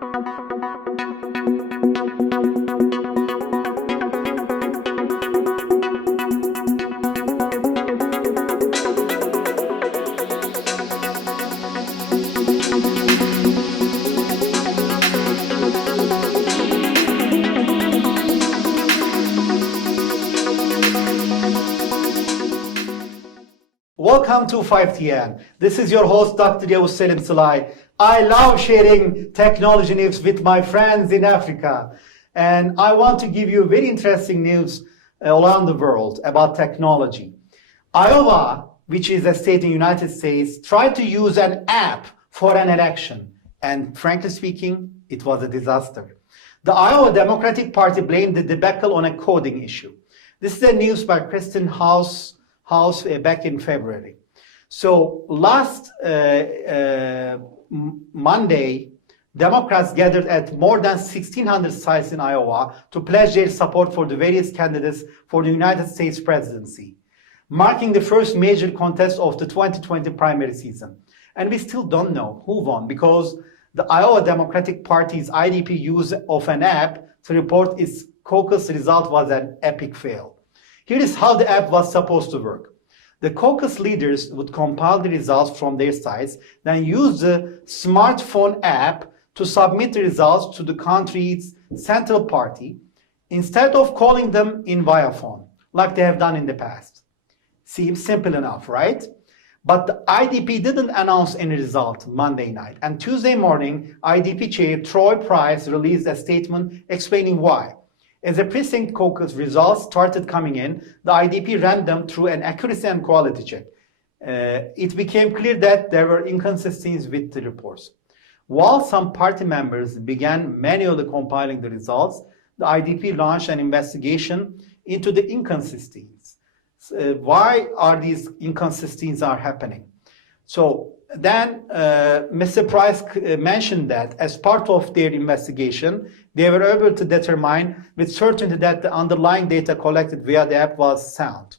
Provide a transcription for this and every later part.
Welcome to 5TN. This is your host, Dr. Selim Salai. I love sharing technology news with my friends in Africa. And I want to give you very interesting news around the world about technology. Iowa, which is a state in the United States, tried to use an app for an election. And frankly speaking, it was a disaster. The Iowa Democratic Party blamed the debacle on a coding issue. This is a news by Kristen House back in February. So last Monday, Democrats gathered at more than 1,600 sites in Iowa to pledge their support for the various candidates for the United States presidency, marking the first major contest of the 2020 primary season. And we still don't know who won because the Iowa Democratic Party's IDP use of an app to report its caucus result was an epic fail. Here is how the app was supposed to work. The caucus leaders would compile the results from their sites, then use the smartphone app to submit the results to the country's central party instead of calling them in via phone, like they have done in the past. Seems simple enough, right? But the IDP didn't announce any result Monday night, and Tuesday morning, IDP chair Troy Price released a statement explaining why. As the precinct caucus results started coming in, the IDP ran them through an accuracy and quality check. It became clear that there were inconsistencies with the reports. While some party members began manually compiling the results, the IDP launched an investigation into the inconsistencies. Why are these inconsistencies happening? So then Mr. Price mentioned that as part of their investigation, they were able to determine with certainty that the underlying data collected via the app was sound.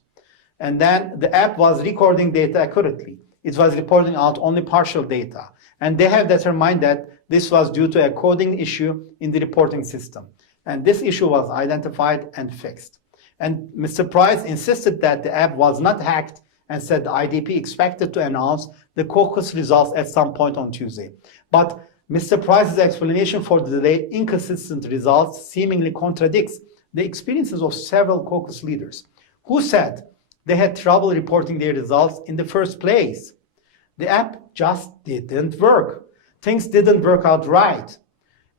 And then the app was recording data accurately. It was reporting out only partial data. And they have determined that this was due to a coding issue in the reporting system. And this issue was identified and fixed. And Mr. Price insisted that the app was not hacked and said the IDP expected to announce the caucus results at some point on Tuesday. But Mr. Price's explanation for the delay, inconsistent results, seemingly contradicts the experiences of several caucus leaders who said they had trouble reporting their results in the first place. The app just didn't work. Things didn't work out right.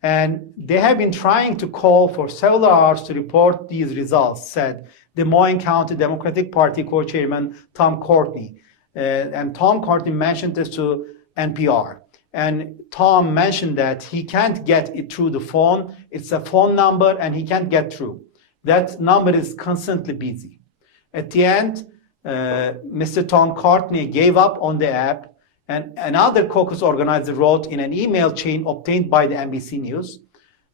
And they have been trying to call for several hours to report these results, said Des Moines County Democratic Party co-chairman Tom Courtney. And Tom Courtney mentioned this to NPR. And Tom mentioned that he can't get it through the phone. It's a phone number and he can't get through. That number is constantly busy. At the end, Mr. Tom Courtney gave up on the app, and another caucus organizer wrote in an email chain obtained by the NBC News,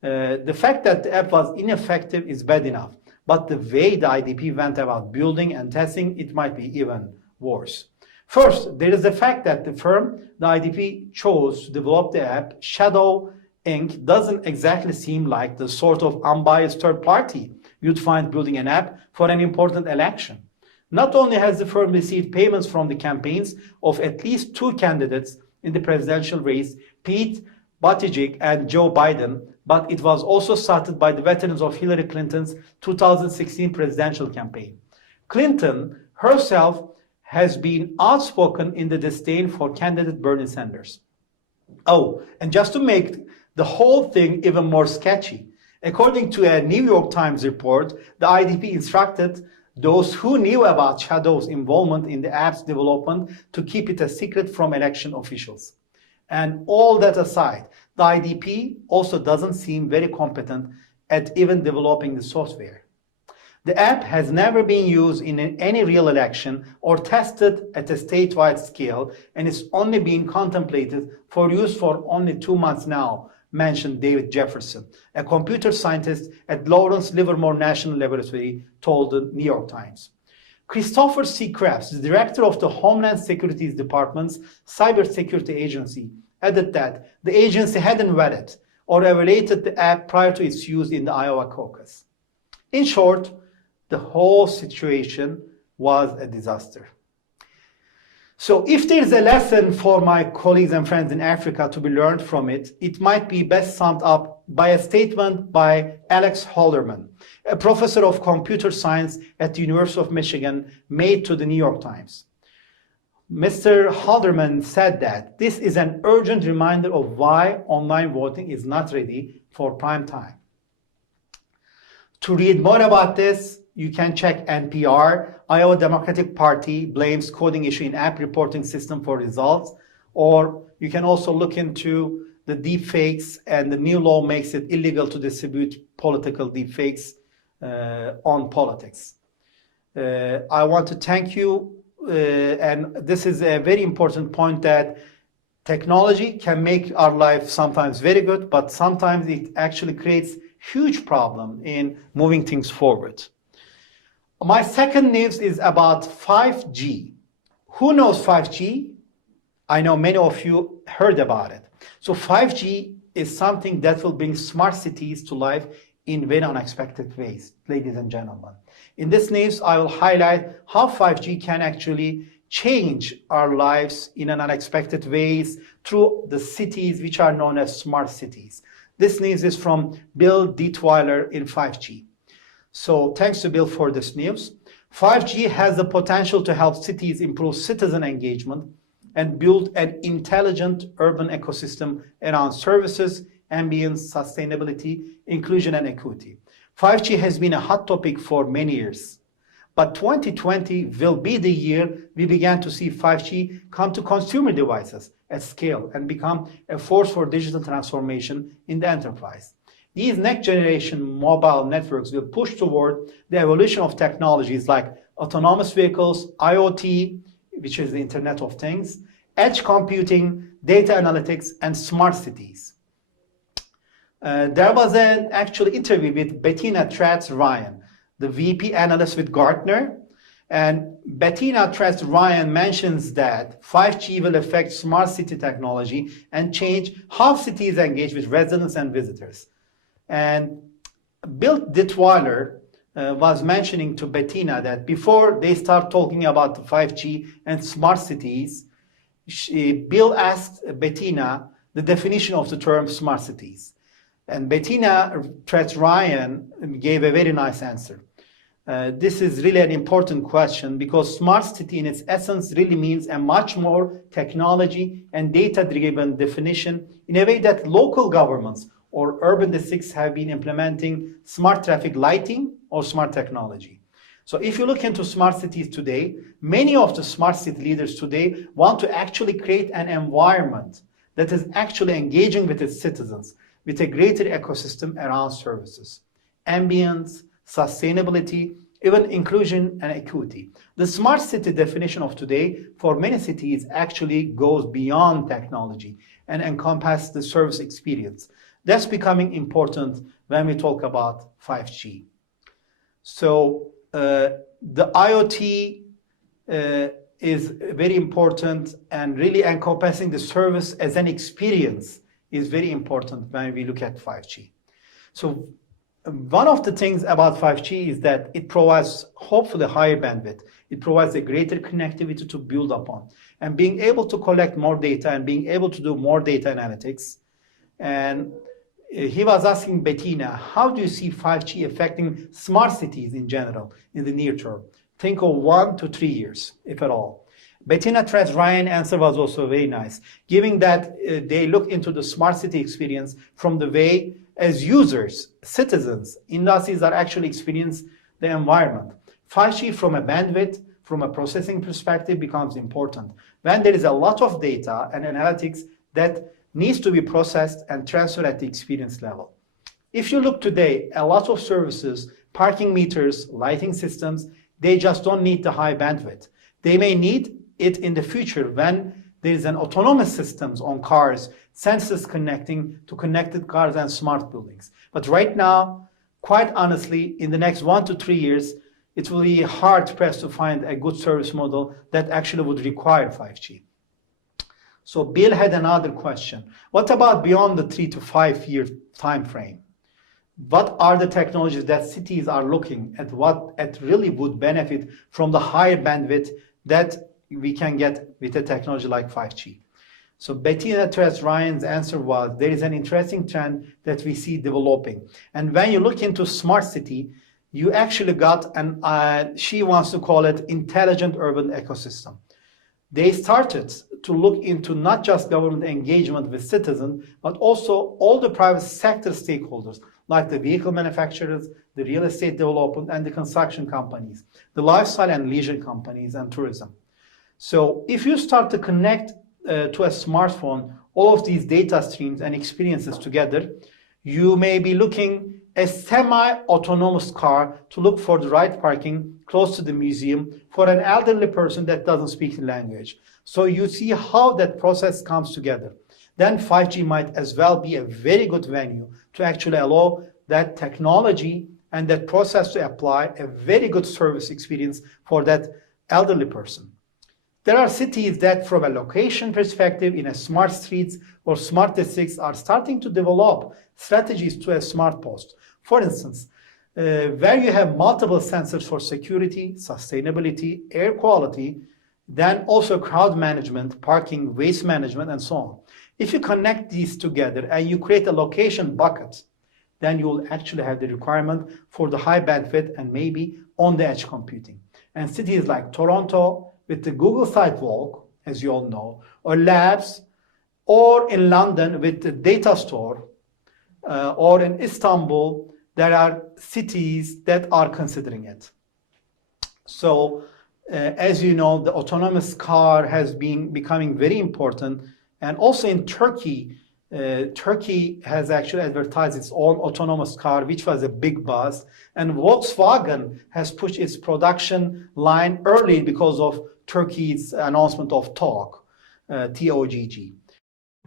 the fact that the app was ineffective is bad enough, but the way the IDP went about building and testing, it might be even worse. First, there is the fact that the firm the IDP chose to develop the app, Shadow Inc., doesn't exactly seem like the sort of unbiased third party you'd find building an app for an important election. Not only has the firm received payments from the campaigns of at least two candidates in the presidential race, Pete Buttigieg and Joe Biden, but it was also started by the veterans of Hillary Clinton's 2016 presidential campaign. Clinton herself has been outspoken in the disdain for candidate Bernie Sanders. Oh, and just to make the whole thing even more sketchy, according to a New York Times report, the IDP instructed those who knew about Shadow's involvement in the app's development to keep it a secret from election officials. And all that aside, the IDP also doesn't seem very competent at even developing the software. The app has never been used in any real election or tested at a statewide scale, and it's only being contemplated for use for only 2 months now, mentioned David Jefferson, a computer scientist at Lawrence Livermore National Laboratory, told the New York Times. Christopher C. Krebs, the director of the Homeland Security Department's cybersecurity agency, added that the agency hadn't vetted or evaluated the app prior to its use in the Iowa caucus. In short, the whole situation was a disaster. So if there's a lesson for my colleagues and friends in Africa to be learned from it, it might be best summed up by a statement by Alex Halderman, a professor of computer science at the University of Michigan, made to the New York Times. Mr. Halderman said that this is an urgent reminder of why online voting is not ready for prime time. To read more about this, you can check NPR. Iowa Democratic Party blames coding issue in app reporting system for results. Or you can also look into the deepfakes, and the new law makes it illegal to distribute political deepfakes on politics. I want to thank you, and this is a very important point, that technology can make our life sometimes very good, but sometimes it actually creates huge problem in moving things forward. My second news is about 5G. Who knows 5G? I know many of you heard about it. So 5G is something that will bring smart cities to life in very unexpected ways, ladies and gentlemen. In this news, I will highlight how 5G can actually change our lives in an unexpected ways through the cities which are known as smart cities. This news is from Bill Detweiler in 5G. So thanks to Bill for this news. 5G has the potential to help cities improve citizen engagement and build an intelligent urban ecosystem around services, ambience, sustainability, inclusion, and equity. 5G has been a hot topic for many years, but 2020 will be the year we began to see 5G come to consumer devices at scale and become a force for digital transformation in the enterprise. These next-generation mobile networks will push toward the evolution of technologies like autonomous vehicles, IoT, which is the Internet of Things, edge computing, data analytics, and smart cities. There was an actual interview with Bettina Tratz-Ryan, the VP analyst with Gartner, and Bettina Tratz-Ryan mentions that 5G will affect smart city technology and change how cities engage with residents and visitors. And Bill Detweiler was mentioning to Bettina that before they start talking about the 5G and smart cities, Bill asked Bettina the definition of the term smart cities. And Bettina Tratz-Ryan gave a very nice answer. This is really an important question because smart city in its essence really means a much more technology and data-driven definition in a way that local governments or urban districts have been implementing smart traffic lighting or smart technology. So if you look into smart cities today, many of the smart city leaders today want to actually create an environment that is actually engaging with its citizens with a greater ecosystem around services, ambience, sustainability, even inclusion and equity. The smart city definition of today for many cities actually goes beyond technology and encompasses the service experience. That's becoming important when we talk about 5G. So the IoT is very important, and really encompassing the service as an experience is very important when we look at 5G. So one of the things about 5G is that it provides hopefully higher bandwidth. It provides a greater connectivity to build upon, and being able to collect more data and being able to do more data analytics. And he was asking Bettina, how do you see 5G affecting smart cities in general in the near term? Think of 1 to 3 years, if at all. Bettina Tratz-Ryan's answer was also very nice, given that they look into the smart city experience from the way as users, citizens, industries are actually experience the environment. 5G from a bandwidth, from a processing perspective becomes important when there is a lot of data and analytics that needs to be processed and transferred at the experience level. If you look today, a lot of services, parking meters, lighting systems, they just don't need the high bandwidth. They may need it in the future when there is an autonomous systems on cars, sensors connecting to connected cars and smart buildings. But right now, quite honestly, in the next 1 to 3 years, it will be hard pressed to find a good service model that actually would require 5G. So Bill had another question. What about beyond the 3 to 5 year time frame? What are the technologies that cities are looking at really would benefit from the higher bandwidth that we can get with a technology like 5G? So Bettina Tress Ryan's answer was, there is an interesting trend that we see developing. And when you look into smart city, you actually got she wants to call it intelligent urban ecosystem. They started to look into not just government engagement with citizens, but also all the private sector stakeholders, like the vehicle manufacturers, the real estate development, and the construction companies, the lifestyle and leisure companies, and tourism. So if you start to connect to a smartphone all of these data streams and experiences together, you may be looking a semi-autonomous car to look for the right parking close to the museum for an elderly person that doesn't speak the language. So you see how that process comes together. Then 5G might as well be a very good venue to actually allow that technology and that process to apply a very good service experience for that elderly person. There are cities that, from a location perspective, in a smart streets or smart districts, are starting to develop strategies to a smart post. For instance, where you have multiple sensors for security, sustainability, air quality, then also crowd management, parking, waste management, and so on. If you connect these together and you create a location bucket, then you will actually have the requirement for the high bandwidth and maybe on-the-edge computing. And cities like Toronto, with the Google Sidewalk, as you all know, or labs, or in London with the data store, or in Istanbul, there are cities that are considering it. So, as you know, the autonomous car has been becoming very important. And also in Turkey, Turkey has actually advertised its own autonomous car, which was a big buzz. And Volkswagen has pushed its production line early because of Turkey's announcement of TOG, T-O-G-G.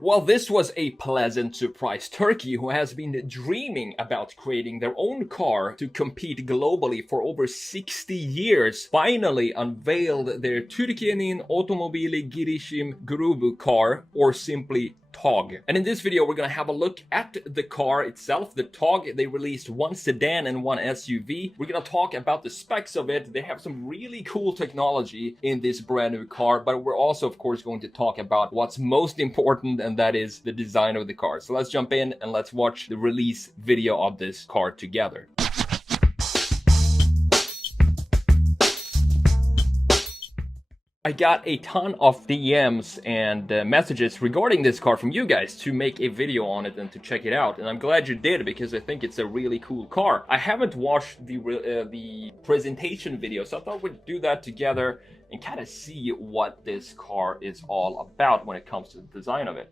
Well, this was a pleasant surprise. Turkey, who has been dreaming about creating their own car to compete globally for over 60 years, finally unveiled their Türkiye'nin Otomobili Girişim Grubu car, or simply TOG. And in this video, we're gonna have a look at the car itself, the TOG. They released one sedan and one SUV. We're gonna talk about the specs of it. They have some really cool technology in this brand new car, but we're also, of course, going to talk about what's most important, and that is the design of the car. So let's jump in and let's watch the release video of this car together. I got a ton of DMs and messages regarding this car from you guys to make a video on it and to check it out, and I'm glad you did, because I think it's a really cool car. I haven't watched the presentation video, so I thought we'd do that together and kind of see what this car is all about when it comes to the design of it.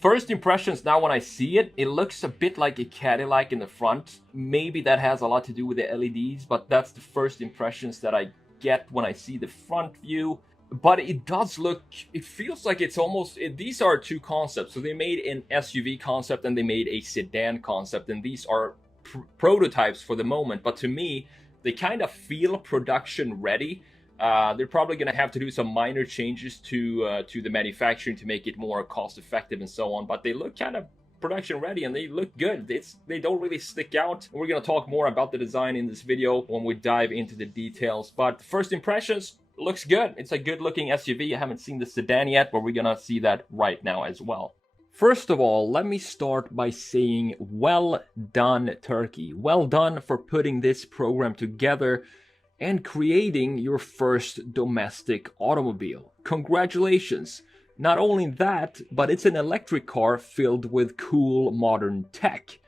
First impressions now when I see it, it looks a bit like a Cadillac in the front. Maybe that has a lot to do with the LEDs, but that's the first impressions that I get when I see the front view. But it does look, it feels like it's almost, these are two concepts. So they made an SUV concept and they made a sedan concept, and these are prototypes for the moment. But to me, they kind of feel production ready. They're probably going to have to do some minor changes to the manufacturing to make it more cost effective and so on, but they look kind of production ready and they look good. They don't really stick out. We're going to talk more about the design in this video when we dive into the details, but first impressions, looks good. It's a good looking SUV. I haven't seen the sedan yet, but we're going to see that right now as well. First of all, let me start by saying well done, Turkey. Well done for putting this program together and creating your first domestic automobile. Congratulations! Not only that, but it's an electric car filled with cool modern tech.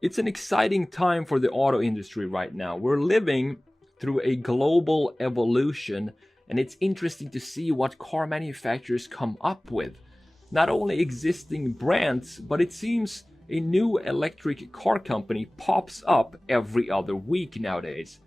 It's an exciting time for the auto industry right now. We're living through a global evolution, and it's interesting to see what car manufacturers come up with. Not only existing brands, but it seems a new electric car company pops up every other week nowadays.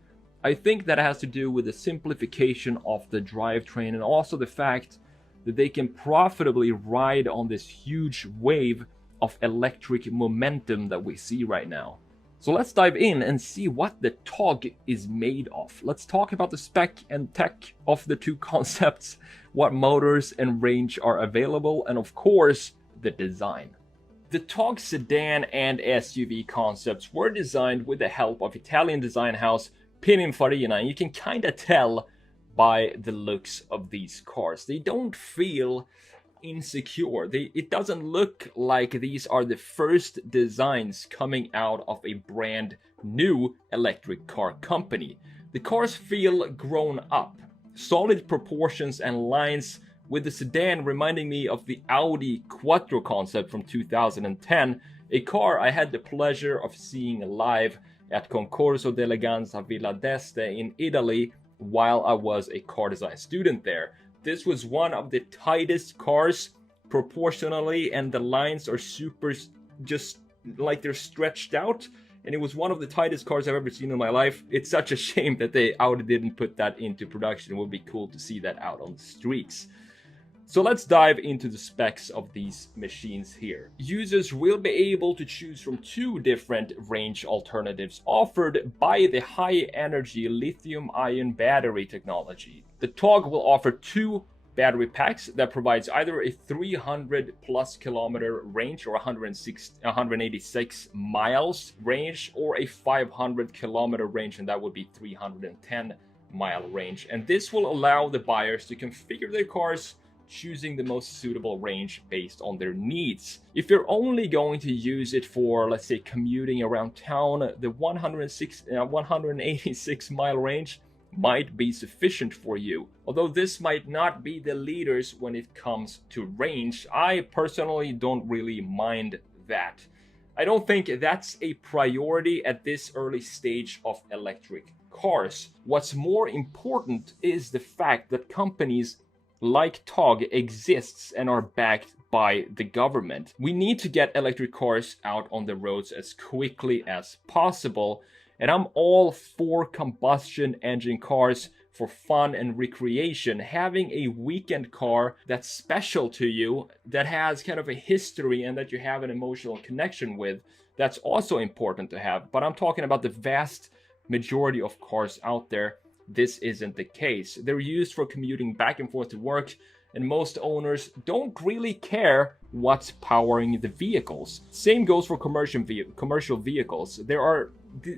I think that has to do with the simplification of the drivetrain and also the fact that they can profitably ride on this huge wave of electric momentum that we see right now. So let's dive in and see what the TOG is made of. Let's talk about the spec and tech of the two concepts, what motors and range are available, and of course, the design. The TOG sedan and SUV concepts were designed with the help of Italian design house Pininfarina, and you can kind of tell by the looks of these cars. They don't feel insecure. It doesn't look like these are the first designs coming out of a brand new electric car company. The cars feel grown up, solid proportions and lines, with the sedan reminding me of the Audi Quattro concept from 2010, a car I had the pleasure of seeing live at Concorso d'Eleganza Villa d'Este in Italy while I was a car design student there. This was one of the tightest cars proportionally, and the lines are super, just like they're stretched out. And it was one of the tightest cars I've ever seen in my life. It's such a shame that Audi didn't put that into production. It would be cool to see that out on the streets. So let's dive into the specs of these machines here. Users will be able to choose from two different range alternatives offered by the high-energy lithium-ion battery technology. The TOG will offer two battery packs that provides either a 300 plus kilometer range or 186 miles range, or a 500 kilometer range, and that would be 310 mile range. And this will allow the buyers to configure their cars choosing the most suitable range based on their needs. If you're only going to use it for, let's say, commuting around town, the 186 mile range might be sufficient for you. Although this might not be the leaders when it comes to range, I personally don't really mind that. I don't think that's a priority at this early stage of electric cars. What's more important is the fact that companies like TOG exists and are backed by the government. We need to get electric cars out on the roads as quickly as possible, and I'm all for combustion engine cars for fun and recreation. Having a weekend car that's special to you, that has kind of a history and that you have an emotional connection with, that's also important to have. But I'm talking about the vast majority of cars out there. This isn't the case. They're used for commuting back and forth to work, and most owners don't really care what's powering the vehicles. Same goes for commercial vehicles.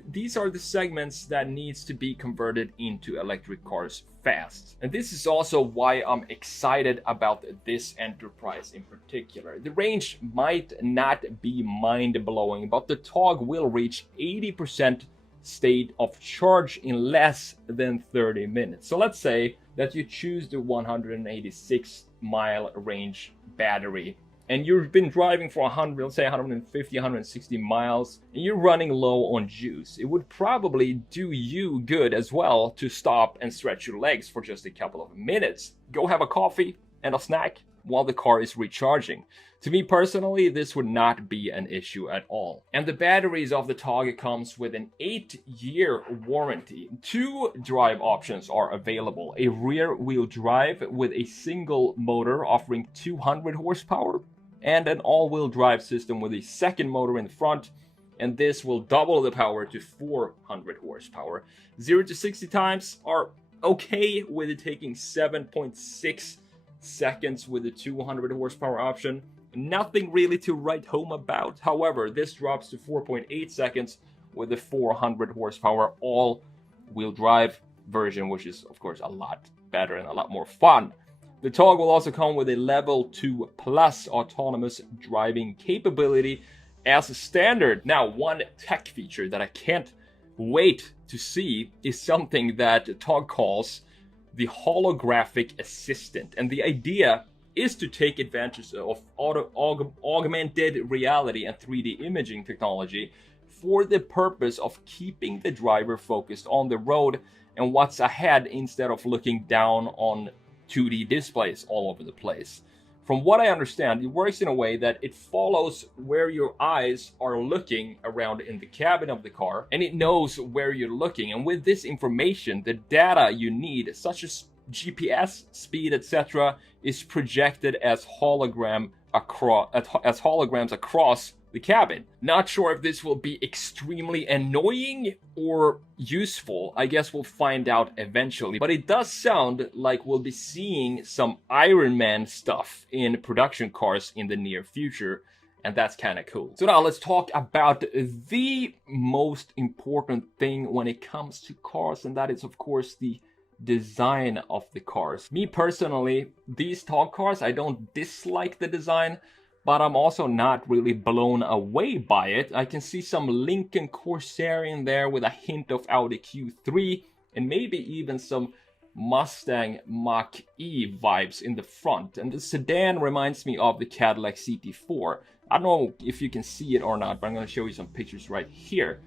These are the segments that needs to be converted into electric cars fast. And this is also why I'm excited about this enterprise in particular. The range might not be mind-blowing, but the TOG will reach 80% state of charge in less than 30 minutes. So let's say that you choose the 186 mile range battery and you've been driving for 100, let's say 150, 160 miles, and you're running low on juice. It would probably do you good as well to stop and stretch your legs for just a couple of minutes. Go have a coffee and a snack while the car is recharging. To me personally, this would not be an issue at all. And the batteries of the TOG comes with an 8-year warranty. Two drive options are available: a rear-wheel drive with a single motor offering 200 horsepower, and an all-wheel drive system with a second motor in the front, and this will double the power to 400 horsepower. 0 to 60 times are okay, with it taking 7.6 seconds with the 200 horsepower option. Nothing really to write home about. However, this drops to 4.8 seconds with the 400 horsepower all-wheel drive version, which is of course a lot better and a lot more fun. The TOG will also come with a level 2 plus autonomous driving capability as a standard. Now, one tech feature that I can't wait to see is something that TOG calls the holographic assistant. And the idea is to take advantage of augmented reality and 3D imaging technology for the purpose of keeping the driver focused on the road and what's ahead, instead of looking down on 2D displays all over the place. From what I understand, it works in a way that it follows where your eyes are looking around in the cabin of the car, and it knows where you're looking. And with this information, the data you need, such as GPS, speed, etc., is projected as holograms across the cabin. Not sure if this will be extremely annoying or useful. I guess we'll find out eventually. But it does sound like we'll be seeing some Iron Man stuff in production cars in the near future. And that's kind of cool. So now let's talk about the most important thing when it comes to cars. And that is, of course, the design of the cars. Me personally, these tall cars, I don't dislike the design, but I'm also not really blown away by it. I can see some Lincoln Corsair in there with a hint of Audi Q3 and maybe even some Mustang Mach-E vibes in the front. And the sedan reminds me of the Cadillac CT4. I don't know if you can see it or not, but I'm going to show you some pictures right here.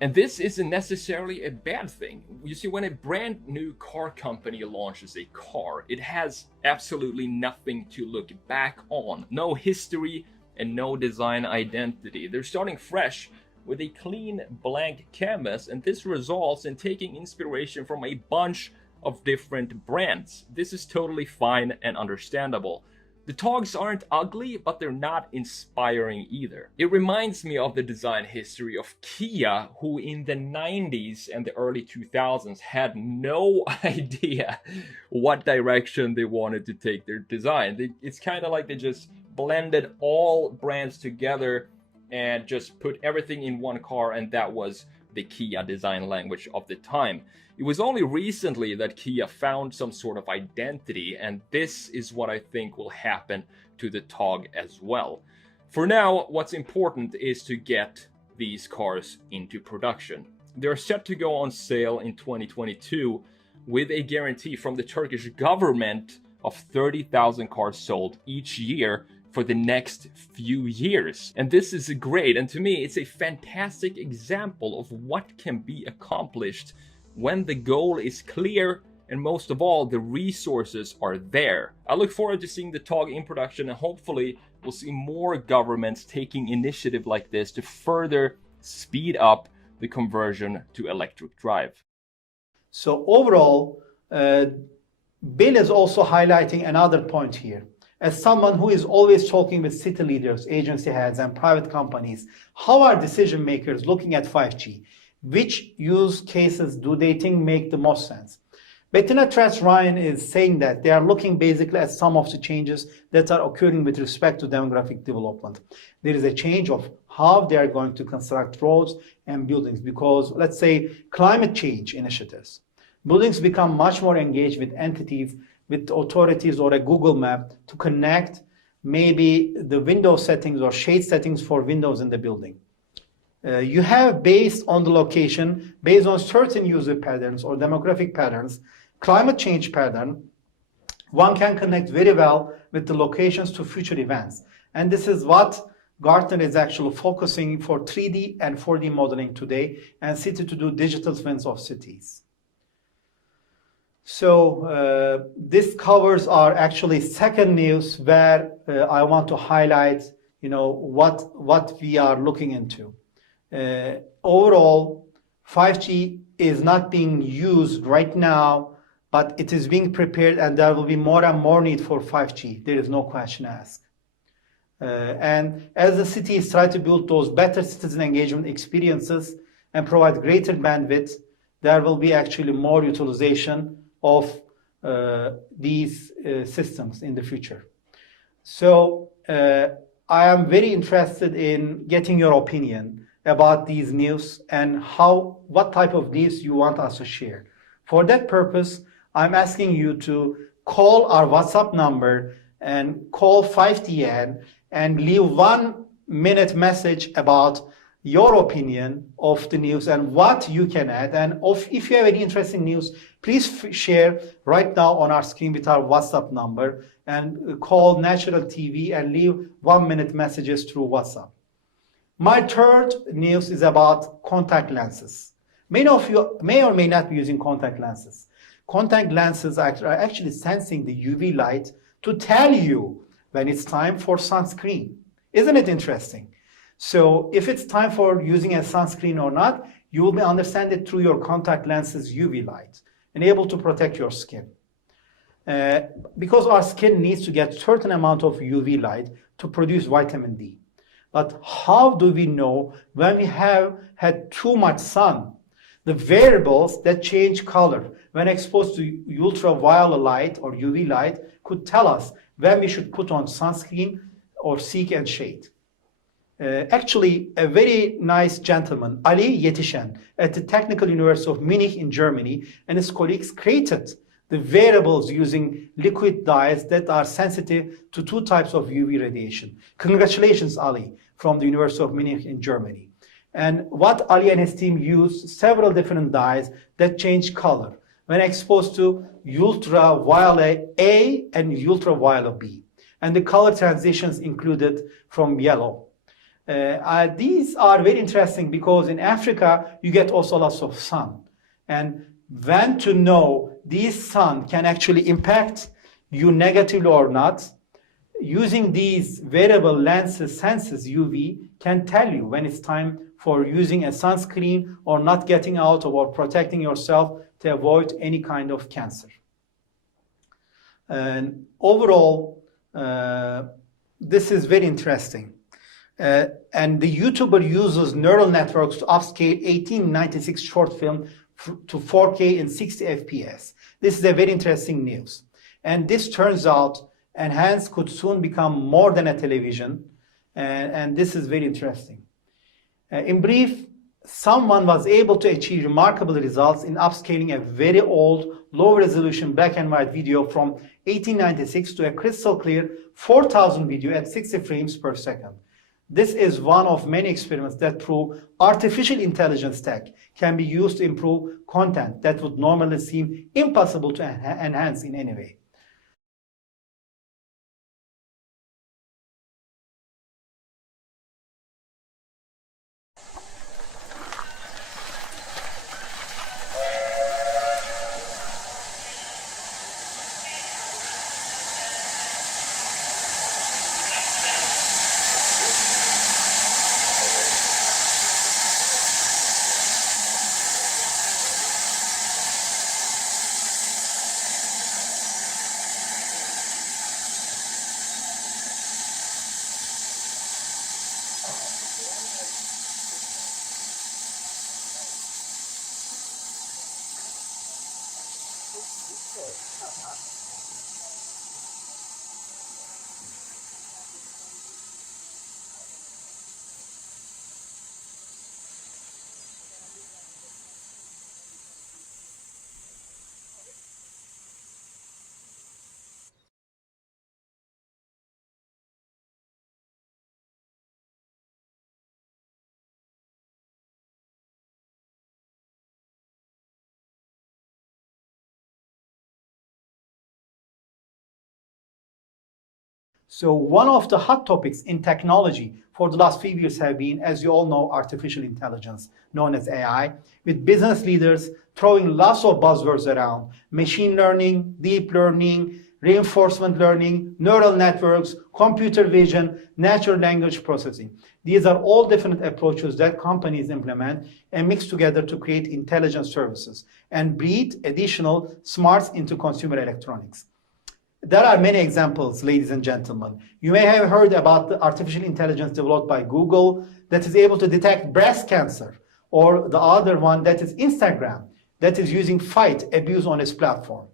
And this isn't necessarily a bad thing. You see, when a brand new car company launches a car, it has absolutely nothing to look back on. No history and no design identity. They're starting fresh with a clean blank canvas, and this results in taking inspiration from a bunch of different brands. This is totally fine and understandable. The Togs aren't ugly, but they're not inspiring either. It reminds me of the design history of Kia, who in the 90s and the early 2000s had no idea what direction they wanted to take their design. It's kind of like they just blended all brands together and just put everything in one car, and that was the Kia design language of the time. It was only recently that Kia found some sort of identity, and this is what I think will happen to the Tog as well. For now, what's important is to get these cars into production. They're set to go on sale in 2022 with a guarantee from the Turkish government of 30,000 cars sold each year for the next few years. And this is great, and to me it's a fantastic example of what can be accomplished when the goal is clear and most of all the resources are there. I look forward to seeing the Tog in production, and hopefully we'll see more governments taking initiative like this to further speed up the conversion to electric drive. So overall, Bill is also highlighting another point here. As someone who is always talking with city leaders, agency heads, and private companies, how are decision makers looking at 5G? Which use cases do they think make the most sense? Bettina Tress-Ryan is saying that they are looking basically at some of the changes that are occurring with respect to demographic development. There is a change of how they are going to construct roads and buildings because, let's say, climate change initiatives. Buildings become much more engaged with entities, with authorities or a Google map to connect maybe the window settings or shade settings for windows in the building. You have, based on the location, based on certain user patterns or demographic patterns, climate change pattern, one can connect very well with the locations to future events. And this is what Gartner is actually focusing for 3D and 4D modeling today, and City to do digital twins of cities. So this covers our actually second news where I want to highlight, what we are looking into. Overall, 5G is not being used right now, but it is being prepared, and there will be more and more need for 5G. There is no question asked. And as the cities try to build those better citizen engagement experiences and provide greater bandwidth, there will be actually more utilization of these systems in the future. So I am very interested in getting your opinion about these news and what type of news you want us to share. For that purpose, I'm asking you to call our WhatsApp number and call 5TN and leave 1 minute message about your opinion of the news and what you can add. And if you have any interesting news, please share right now on our screen with our WhatsApp number and call Ntr TV and leave 1 minute messages through WhatsApp. My third news is about contact lenses. Many of you may or may not be using contact lenses. Contact lenses are actually sensing the UV light to tell you when it's time for sunscreen. Isn't it interesting? So if it's time for using a sunscreen or not, You will be understand it through your contact lenses UV light and able to protect your skin. Because our skin needs to get certain amount of UV light to produce vitamin D. But how do we know when we have had too much sun? The variables that change color when exposed to ultraviolet light or UV light could tell us when we should put on sunscreen or seek and shade. Actually, a very nice gentleman, Ali Yetişen, at the Technical University of Munich in Germany, and his colleagues created the variables using liquid dyes that are sensitive to two types of UV radiation. Congratulations, Ali, from the University of Munich in Germany. And what Ali and his team used several different dyes that change color when exposed to ultraviolet A and ultraviolet B. And the color transitions included from yellow. These are very interesting because in Africa, you get also lots of sun. And when to know this sun can actually impact you negatively or not, using these variable lenses senses UV can tell you when it's time for using a sunscreen or not getting out or protecting yourself to avoid any kind of cancer. And overall, this is very interesting. And the YouTuber uses neural networks to upscale 1896 short film to 4K in 60 FPS. This is a very interesting news. And this turns out Enhance could soon become more than a television. And this is very interesting. In brief, someone was able to achieve remarkable results in upscaling a very old, low-resolution black and white video from 1896 to a crystal clear 4000 video at 60 frames per second. This is one of many experiments that prove artificial intelligence tech can be used to improve content that would normally seem impossible to enhance in any way. So one of the hot topics in technology for the last few years have been, as you all know, artificial intelligence, known as AI, with business leaders throwing lots of buzzwords around: machine learning, deep learning, reinforcement learning, neural networks, computer vision, natural language processing. These are all different approaches that companies implement and mix together to create intelligent services and breed additional smarts into consumer electronics. There are many examples, ladies and gentlemen. You may have heard about the artificial intelligence developed by Google that is able to detect breast cancer, or the other one that is Instagram, that is using fight abuse on its platform.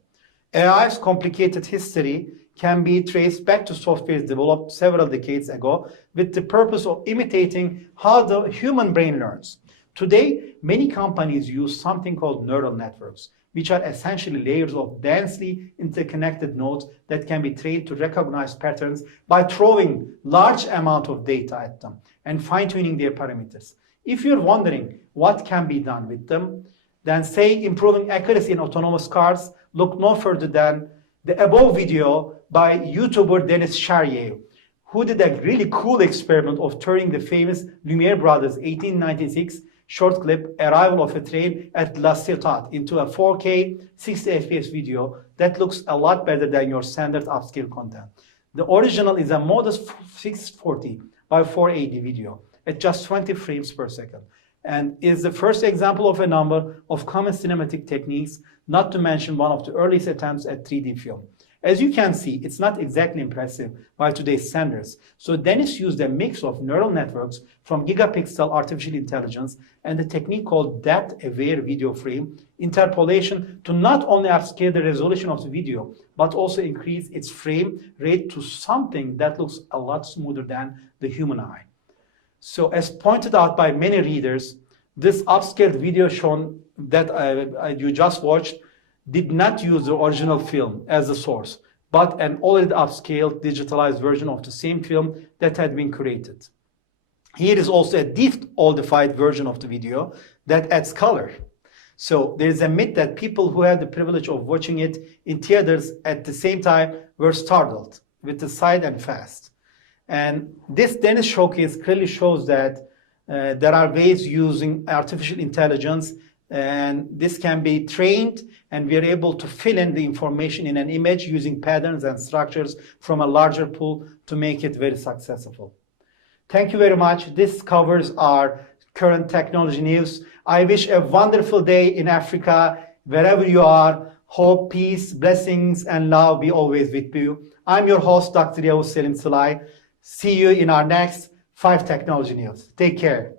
AI's complicated history can be traced back to software developed several decades ago with the purpose of imitating how the human brain learns. Today, many companies use something called neural networks, which are essentially layers of densely interconnected nodes that can be trained to recognize patterns by throwing large amount of data at them and fine-tuning their parameters. If you're wondering what can be done with them, then say improving accuracy in autonomous cars, look no further than the above video by YouTuber Dennis Charrier, who did a really cool experiment of turning the famous Lumiere Brothers 1896 short clip Arrival of a Train at La Ciotat into a 4K 60 FPS video that looks a lot better than your standard upscale content. The original is a modest 640 by 480 video at just 20 frames per second. and is the first example of a number of common cinematic techniques, not to mention one of the earliest attempts at 3D film. As you can see, it's not exactly impressive by today's standards. So Dennis used a mix of neural networks from gigapixel artificial intelligence and a technique called depth-aware video frame interpolation to not only upscale the resolution of the video, but also increase its frame rate to something that looks a lot smoother than the human eye. So as pointed out by many readers, this upscaled video shown that you just watched did not use the original film as the source, but an already upscaled digitalized version of the same film that had been created. Here is also a defaultified version of the video that adds color. So there is a myth that people who had the privilege of watching it in theaters at the same time were startled with the sight and fast. And this Dennis showcase clearly shows that there are ways using artificial intelligence, and this can be trained, and we are able to fill in the information in an image using patterns and structures from a larger pool to make it very successful. Thank you very much. This covers our current technology news. I wish a wonderful day in Africa, wherever you are. Hope, peace, blessings, and love be always with you. I'm your host, Dr. Yavuz Selim Sılay. See you in our next 5 Technology News. Take care.